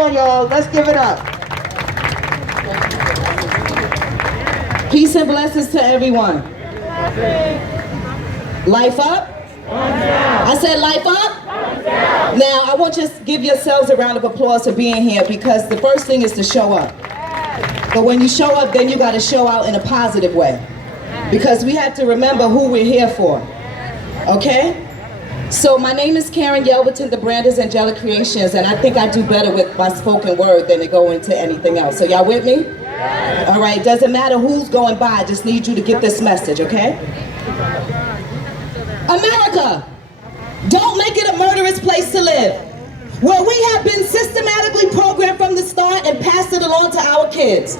on, y'all. Let's give it up. Peace and blessings to everyone. Life up? I said life up? Now, I want you to give yourselves a round of applause for being here, because the first thing is to show up. But when you show up, then you got to show out in a positive way, because we have to remember who we're here for. Okay? So my name is Karen Yelverton, the brand is Angelic Creations, and I think I do better with my spoken word than to go into anything else. So y'all with me? All right, doesn't matter who's going by, I just need you to get this message, okay? America, don't make it a murderous place to live, where we have been systematically programmed from the start and passed it along to our kids.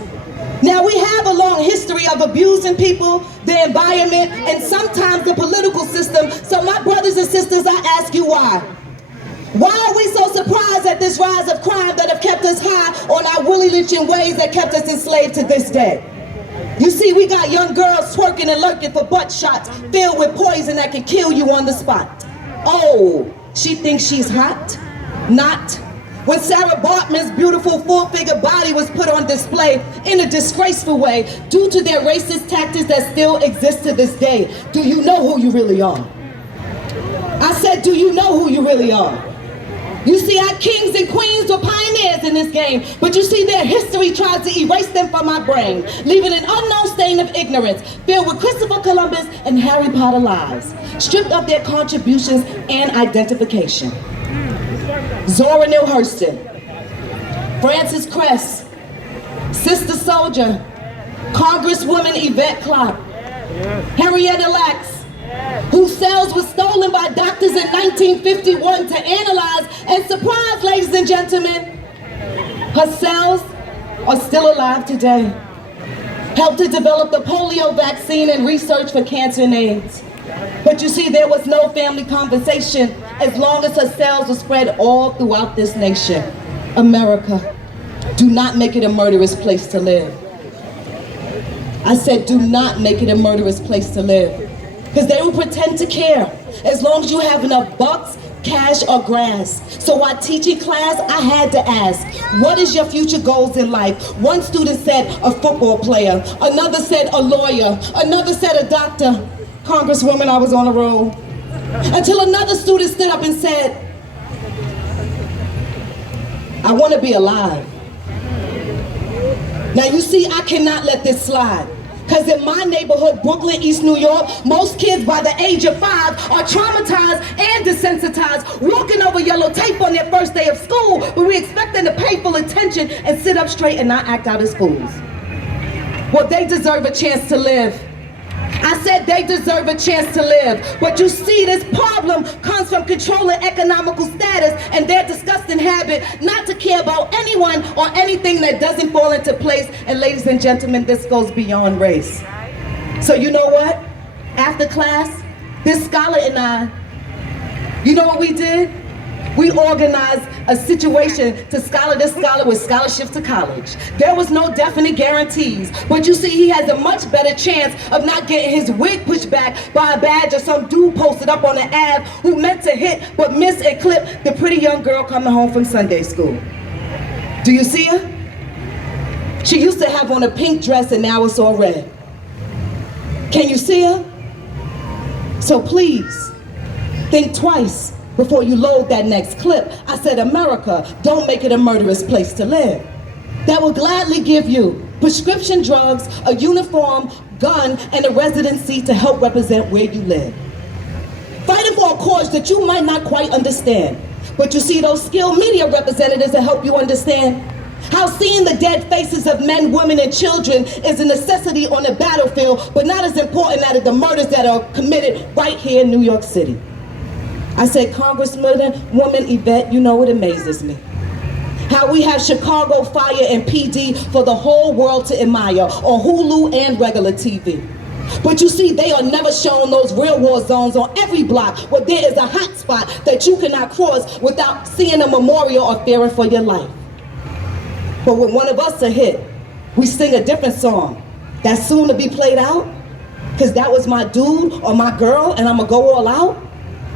Now, we have a long history of abusing people, the environment, and sometimes the political system. So my brothers and sisters, I ask you why. Why are we so surprised at this rise of crime that have kept us high on our willy lynching ways that kept us enslaved to this day? You see, we got young girls twerking and lurking for butt shots filled with poison that can kill you on the spot. Oh, she thinks she's hot? Not. When Sarah Bartman's beautiful full-figure body was put on display in a disgraceful way due to their racist tactics that still exist to this day. Do you know who you really are? I said, do you know who you really are? You see, our kings and queens were pioneers in this game, but you see, their history tries to erase them from my brain, leaving an unknown stain of ignorance filled with Christopher Columbus and Harry Potter lies, stripped of their contributions and identification. Zora Neale Hurston, Frances Cress, Sister Soldier, Congresswoman Yvette Clarke, Henrietta Lacks, whose cells were stolen by doctors in 1951 to analyze, and surprise, ladies and gentlemen, her cells are still alive today. Helped to develop the polio vaccine and research for cancer and AIDS. But you see, there was no family conversation as long as her cells were spread all throughout this nation. America, do not make it a murderous place to live. I said, do not make it a murderous place to live. Because they will pretend to care as long as you have enough bucks, cash, or grass. So while teaching class, I had to ask, what is your future goals in life? One student said a football player, another said a lawyer, another said a doctor. Congresswoman, I was on a roll. Until another student stood up and said, I want to be alive. Now you see, I cannot let this slide. Because in my neighborhood, Brooklyn, East New York, most kids by the age of 5 are traumatized and desensitized, walking over yellow tape on their first day of school, but we expect them to pay full attention and sit up straight and not act out as fools. Well, they deserve a chance to live. I said they deserve a chance to live. But you see, this problem comes from controlling economical status and their disgusting habit not to care about anyone or anything that doesn't fall into place. And ladies and gentlemen, this goes beyond race. So you know what? After class, this scholar and I, you know what we did? We organized a situation to scholar this scholar with scholarships to college. There was no definite guarantees, but you see, he has a much better chance of not getting his wig pushed back by a badge or some dude posted up on the ad who meant to hit but missed and clipped the pretty young girl coming home from Sunday school. Do you see her? She used to have on a pink dress and now it's all red. Can you see her? So please, think twice before you load that next clip. I said, America, don't make it a murderous place to live. That will gladly give you prescription drugs, a uniform, gun, and a residency to help represent where you live. Fighting for a cause that you might not quite understand. But you see those skilled media representatives that help you understand how seeing the dead faces of men, women, and children is a necessity on the battlefield, but not as important as the murders that are committed right here in New York City. I said, Congresswoman Yvette, you know what amazes me? How we have Chicago Fire and PD for the whole world to admire on Hulu and regular TV. But you see, they are never shown those real war zones on every block where there is a hot spot that you cannot cross without seeing a memorial or fearing for your life. But when one of us are hit, we sing a different song that's soon to be played out, because that was my dude or my girl and I'm gonna go all out,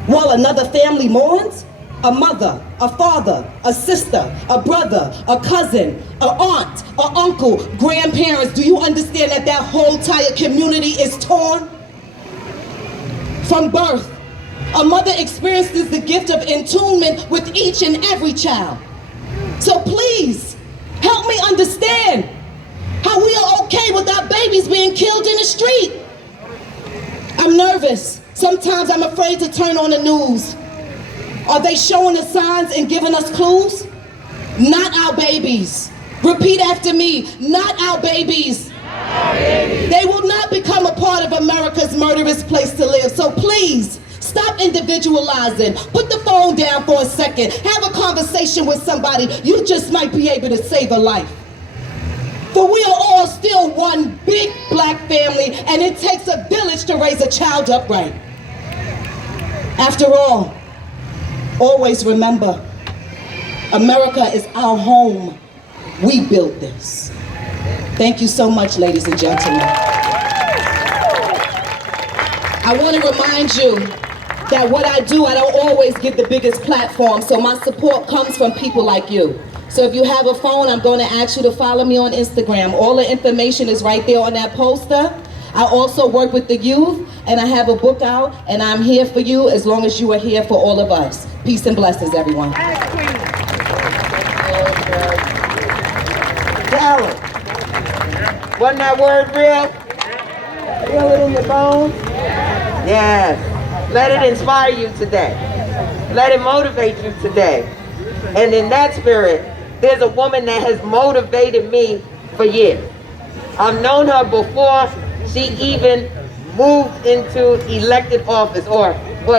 while another family mourns. a mother, a father, a sister, a brother, a cousin, an aunt, an uncle, grandparents. Do you understand that that whole entire community is torn? From birth, a mother experiences the gift of attunement with each and every child. So please, help me understand how we are okay with our babies being killed in the street. I'm nervous. Sometimes I'm afraid to turn on the news. Are they showing us signs and giving us clues? Not our babies. Repeat after me, not our babies. They will not become a part of America's murderous place to live. So please, stop individualizing. Put the phone down for a second. Have a conversation with somebody. You just might be able to save a life. For we are all still one big black family, and it takes a village to raise a child upright. After all, always remember, America is our home. We built this. Thank you so much, ladies and gentlemen. I want to remind you that what I do, I don't always get the biggest platform, so my support comes from people like you. So if you have a phone, I'm going to ask you to follow me on Instagram. All the information is right there on that poster. I also work with the youth, and I have a book out, and I'm here for you as long as you are here for all of us. Peace and blessings, everyone. Talent. Wasn't that word real? Feel it in your bones? Yes. Let it inspire you today. Let it motivate you today. And in that spirit, there's a woman that has motivated me for years. I've known her before she even moved into elected office or